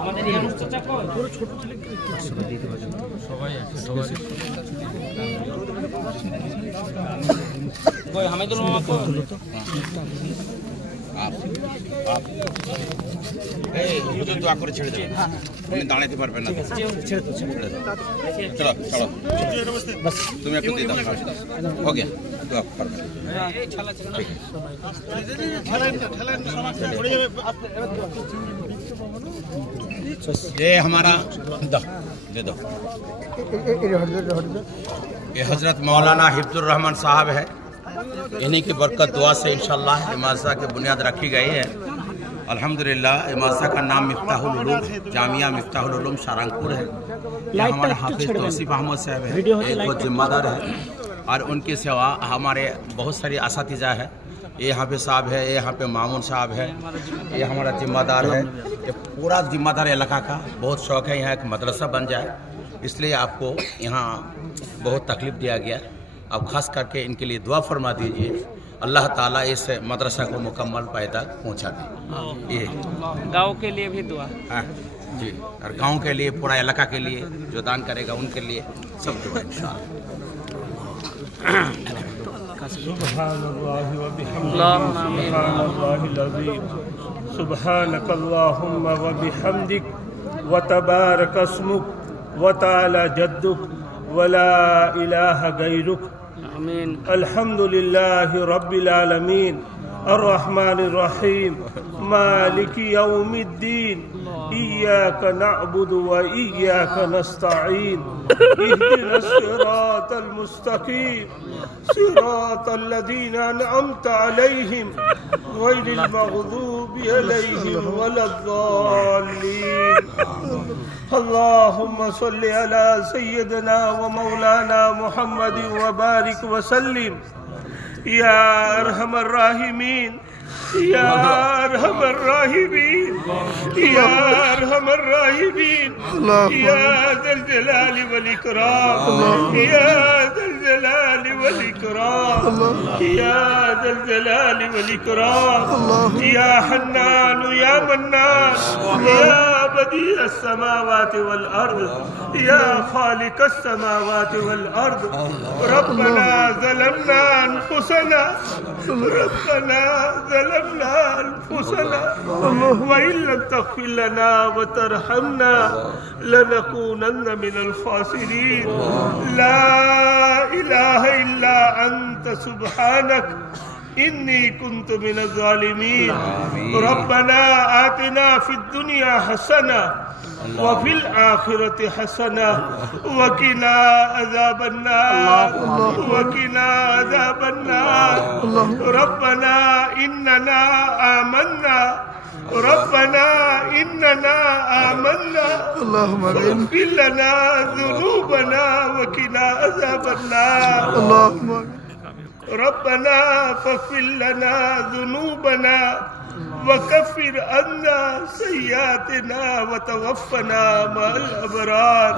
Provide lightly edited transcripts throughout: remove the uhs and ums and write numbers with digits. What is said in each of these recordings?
আমাদের এই অনুষ্ঠানটা পুরো ছোট ছেলে সবাই দিতে পারে সবাই আছে সবাই কই হামিদুল মামা কো आप এই হুজুর দোয়া করে ছেড়ে দেন আপনি দাঁড়াতে পারবেন না ছেড়ে দাও চলো চলো बस তুমি একটু দিয়ে দাও हो गया দোয়া করবেন এই ছালা ছালা ये हमारा दे दो ये हजरत मौलाना हिफ्जुर रहमान साहब है। इन्हीं की बरकत दुआ से इंशाअल्लाह मदरसा की बुनियाद रखी गई है। अल्हम्दुलिल्लाह मदरसा का नाम मिफ्ताहुल उलूम जामिया मिफ्ताहुल उलूम शारंगपुर है। ये हमारे हाफिज तौसीफ अहमद साहब है, एक बहुत जिम्मेदार है और उनकी सेवा हमारे बहुत सारी असातिज़ा है। ये यहाँ पे साहब है, ये यहाँ पे मामून साहब है, ये हमारा जिम्मेदार है। ये पूरा जिम्मेदार इलाका का बहुत शौक़ है यहाँ एक मदरसा बन जाए, इसलिए आपको यहाँ बहुत तकलीफ़ दिया गया। अब ख़ास करके इनके लिए दुआ फरमा दीजिए, अल्लाह ताला इस मदरसा को मुकम्मल पाए तक पहुँचा दे। ये गाँव के लिए भी दुआ। हाँ जी, और गाँव के लिए पूरा इलाका के लिए जो दान करेगा उनके लिए सब दुआ इंशाअल्लाह। सुब्हानकल्लाहुम्मा व बिहम्दिक व तबारक अस्मुक व तआला जद्दुक व ला इलाहा गैरुक। आमीन। अल्हम्दुलिल्लाहि रब्बिल आलमीन अर्रहमानिर रहीम मालिकी यौमिद्दीन इय्याका नअबुदु व इय्याका नस्तईन इहदिनस सिरातल मुस्तकीम सिरातल लज़ीना अनअमता अलैहिम गैरिल मग़दूबि अलैहिम वलद्दाल्लीन। अल्लाहुम्मा सल्लि अला सय्यिदना व मौलाना मुहम्मदिन व बारिक व सल्लिम या अरहमर राहिमीन या अरहमर राहिमीन या अरहमर राहिमीन या ज़ल जलाली वल इकराम या ज़ल जलाली वल इकराम या ज़ल जलाली वल इकराम या हन्नान या मन्नान या बदीअ अस्समावाति वल अर्द या खालिक अस्समावाति वल अर्द। रब्बना ज़लमना अनफुसना रब्बना ज़लमना अनफुसना व इन लम तग़फिर लना व तरहमना लनकूनन्न मिनल ख़ासिरीन। ला इलाहा इल्ला अंत सुब्हानक इन्नी कुन्तु मिनज़ ज़ालिमीन। रब्बना आतिना फिद दुनिया हसना व फिल आखिरति हसना व किना अज़ाबन्नार व किना अज़ाबन्नार। रब्बना इन्नना आमन्ना रब्बना इन्नना आमन्ना फ़ग़फ़िर लना ज़ुनूबना व किना अज़ाबन्नार। रब्बना फ़ग़फ़िर लना ज़ुनूबना वकफ़िर अन्ना सय्यातिना व तवफ़्फ़ना मअल अबरार।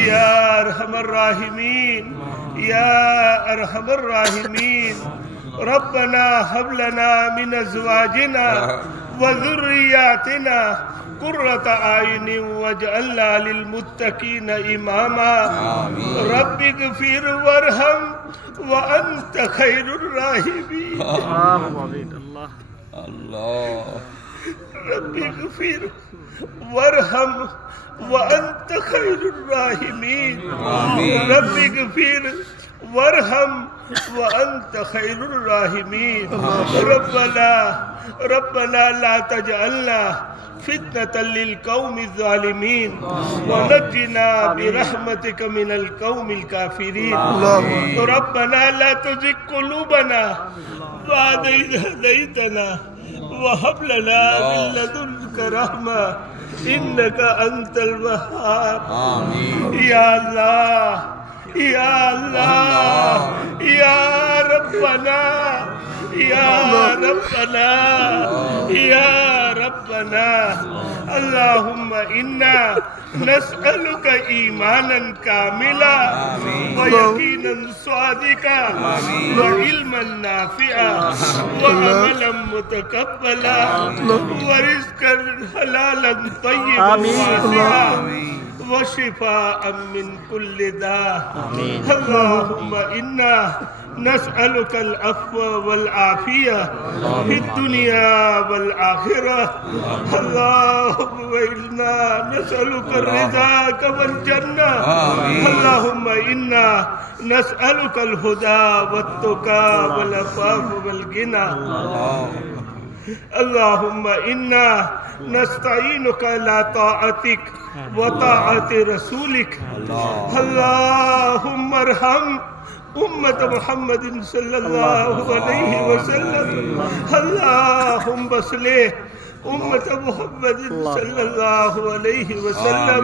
या अरहमर राहिमीन या अरहमर राहिमीन। रब्बना हब लना मिन अज़वाजिना व ज़ुर्रिय्यातिना कुर्रत आयुनि वजअलना लिलमुत्तक़ीना इमामा। रब्बिग़फ़िर वरहम व अंत खैरुर राहिमीन। अल्लाह। रब्बिग़फ़िर वरहम व अंत खैरुर राहिमीन। रब्बिग़फ़िर वरहम व अंत खैरुर राहिमीन। रब्बना ला तजअलना फितनतल लिल कौमिज़ ज़ालिमीन व नज्जिना बिरहमतिक मिनल कौमिल काफ़िरीन। रब्बना ला तुज़िग़ क़ुलूबना बअद इज़ हदैतना व हब लना मिन लदुन्का रहमा इन्नका अंतल वहाब। या अल्लाह या अल्लाह या रब्बना या रब्बना या रब्बना। अल्लाहुम्मा इन्ना नस्अलुका ईमानन कामिला व यकीनन स्वादिका व इल्मन नाफिआ व अमलन मुतकब्बला व रिज़्क़न हलालन तय्यबन वासिआ व शिफाअन मिन कुल्लि दा। अल्लाहुम्मा इन्ना नस्अलुकल अफ़्व वल आफ़िया फिद दुनिया वल आखिरह। अल्लाहुम्मा इन्ना नस्अलुकर रिज़ाक वल जन्नह। अल्लाहुम्मा इन्ना नस्अलुकल हुदा वत तुका वल अफ़ाफ़ वल गिना। अल्लाहुम्मा इन्ना नस्तईनुका ला ताअतिक व ताअति रसूलिक। अल्लाहुम्मा अरहम उम्मत मुहम्मदिन सल्लल्लाहु अलैहि वसल्लम। अल्लाहुम्मा बस्लिह उम्मत मुहम्मदिन सल्लल्लाहु अलैहि वसल्लम।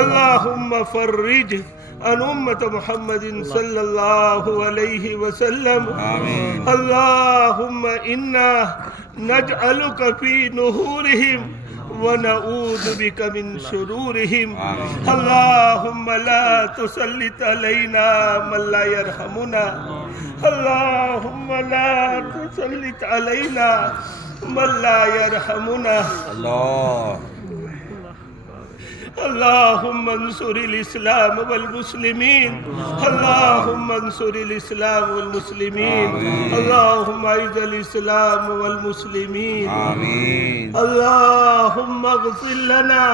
अल्लाहुम्मा फर्रिज अन उम्मत मुहम्मदिन सल्लल्लाहु अलैहि वसल्लम। अल्लाहुम्मा इन्ना नजअलुका फी नुहुरिहिम व नऊज़ु बिका मिन शुरूरिहिम। अल्लाहुम्मा ला तुसल्लित अलैना मन ला यरहमुना। अल्लाहुम्मा ला तुसल्लित अलैना मन ला यरहमुना। अल्लाहुम्मा अंसुरिल इस्लाम वल मुस्लिमीन। अल्लाहुम्मा अंसुरिल इस्लाम वल मुस्लिमीन। अल्लाहुम्मा इज़्ज़िल इस्लाम वल मुस्लिमीन। अल्लाहुम्मा इग़फिर लना।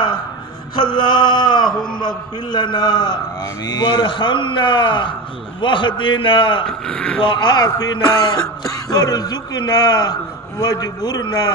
अल्लाहुम्मा इग़फिर लना वरहमना वहदिना वआफ़िना वरज़ुक़ना वजबुरना।